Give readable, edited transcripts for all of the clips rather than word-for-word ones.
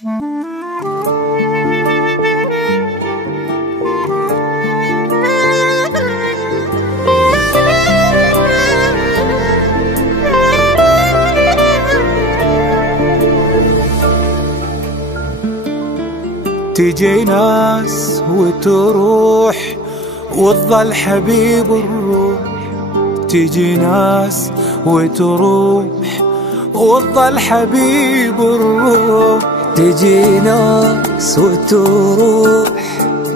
تجي ناس وتروح وتظل حبيب الروح، تجي ناس وتروح وتظل حبيب الروح، تجي ناس وتروح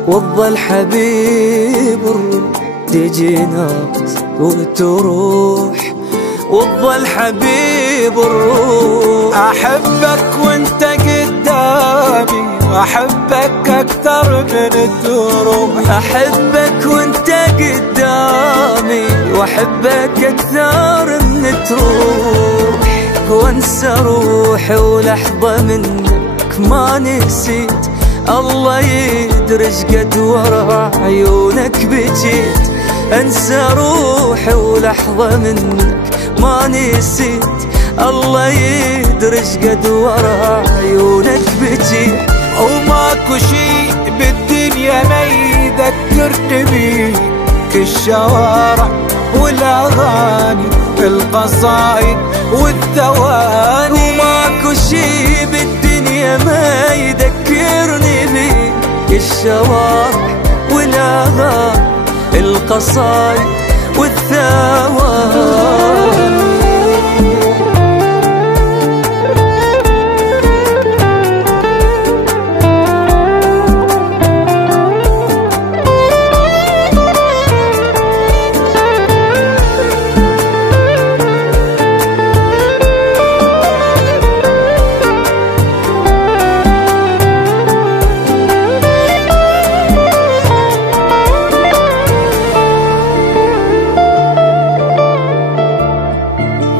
وتظل حبيب الروح، تجي ناس وتروح وتظل حبيب الروح. أحبك وانت قدامي وأحبك أكثر من الدروح، أحبك وانت قدامي وأحبك أكثر من التروح، وانسى روحي ولحظة منك ما نسيت، الله يدرج قد ورا عيونك بجيت، انسى روحي ولحظة منك ما نسيت، الله يدرج قد ورا عيونك بجيت. وماكو شي بالدنيا ما يذكرني بيك، الشوارع والاغاني القصايد والثواني، وماكو شي بالدنيا ما يذكرني بيك، الشوارع والاغاني القصايد والثواني.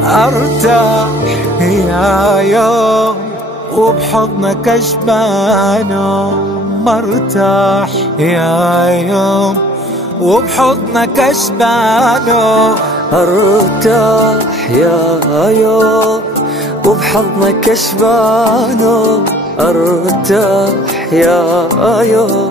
أرتاح يا يوم وبحضنك أشبع نوم، مرتاح يا يوم وبحضنك أشبع نوم، ارتاح يا يوم وبحضنك أشبع نوم، ارتاح يا يوم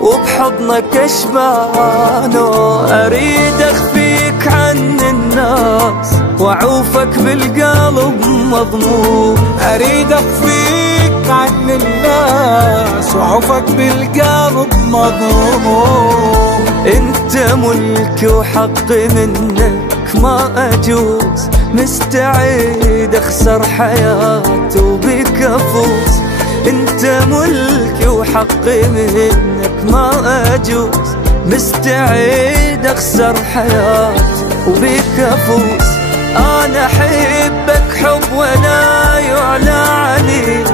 وبحضنك أشبع نوم. أريد أخفيك عن الناس وأعوفك بالقلب مضموم، أريد أخفيك عن الناس وأعوفك بالقلب مضموم. انت ملكي وحقي منك ما أجوز، مستعد أخسر حياتي وبك أفوز، انت ملكي وحقي منك ما أجوز، مستعد أخسر حياتي وبك أفوز. أنا أحبك حب ولا يعلى عليه،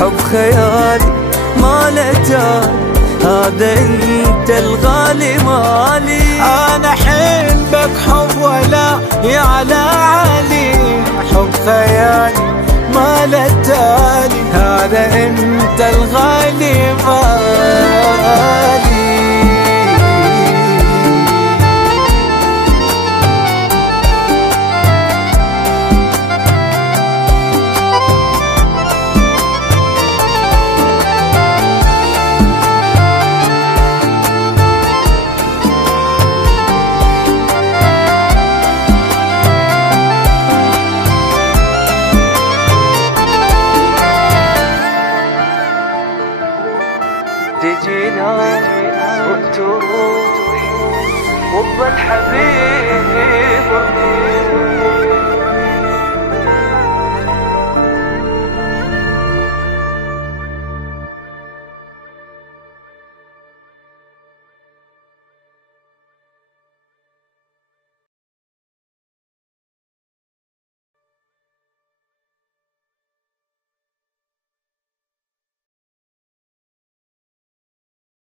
حب خيالي ما له تالي، هذا انت الغالي مالي. أنا أحبك حب ولا يعلى عليه، حب خيالي ما له تالي، هذا انت الغالي مالي. تجي ناس وتروح وتظل حبيب